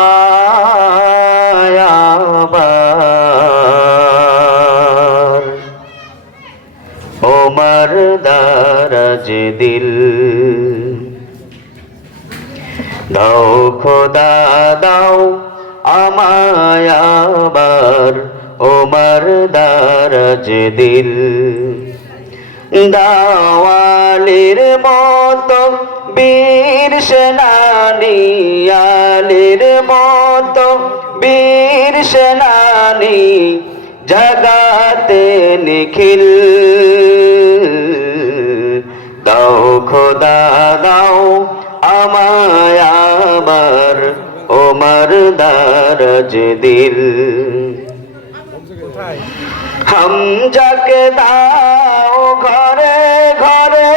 আমায় আবার ওমর দারাজ দিল দাও খোদা দাও আমায় আবার ওমর দারাজ দিল দাওয়ালির মতো বীর সেনানী আলীর মতো বীর সেনানী জগাতে নিখিল দাও খোদা দাও আমায় আবার ওমর দারাজ দিল হামজাকে দাও ঘরে ঘরে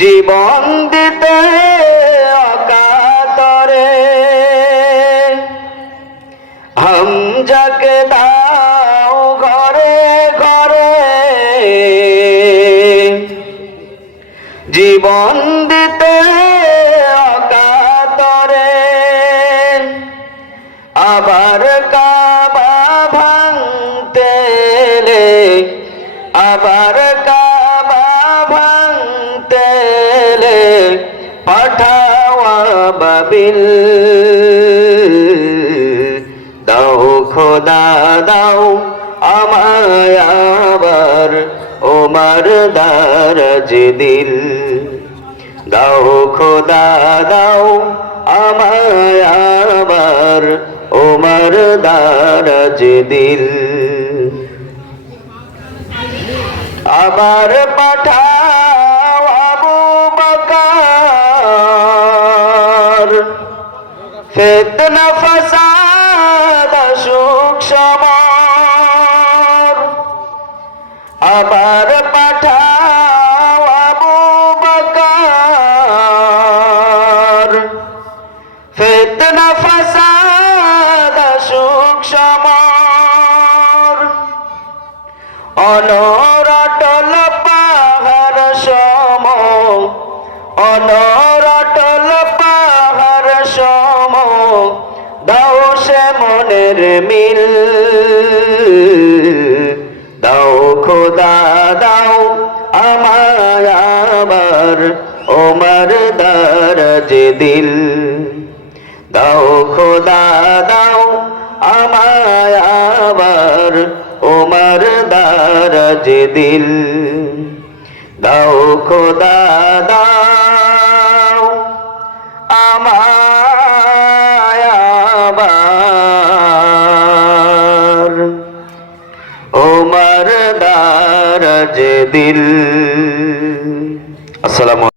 জীবন দিতে অকাতরে হামজাকে দাও ঘরে ঘরে জীবন দিতে অকাতরে আবার কাবা ভাঙতে এলে আবার কাবা ভাঙতে এলে পাঠাও আবাবিল দাও খোদা দাও আমায় আবার ওমর দারাজ দিল দাও খোদা দাও আমায় আবার ওমর দারাজ দিল আবার পাঠাও আবু বকর ফিতনা ফাসাদ সুখ সমর আবার পাঠাও আবু বকর ফিতনা ফাসাদ সুখ সমর অনরটল পাহাড় সম অনরটল পাহাড় সম দাও সে মনের মিল দাও খোদা দাও আমায় আবার ওমর দারাজ দিল দাও খোদা দাও আমায় আবার ওমর দারাজ দিল দাও খোদা দাও আমায় আবার ওমর দারাজ দিল। আসসালামু